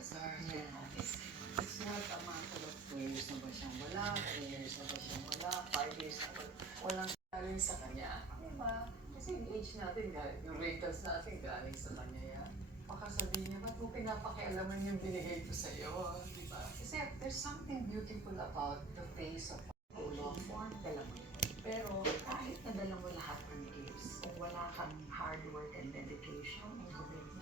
Cesar. It's not a matter of 2 years na ba siyang wala, 3 years na ba siyang wala, 5 years na ba, walang galing sa kanya. Diba? Kasi yung age natin, yung wrinkles natin galing sa kanya yan. Baka sabihin niya, ba't mo pinapakialaman yung binigay ko sa'yo? Diba? Kasi there's something beautiful about the face of a long form, dala mo yun. Pero kahit nadala mo lahat ng gifts, kung wala kang hard work and dedication and commitment,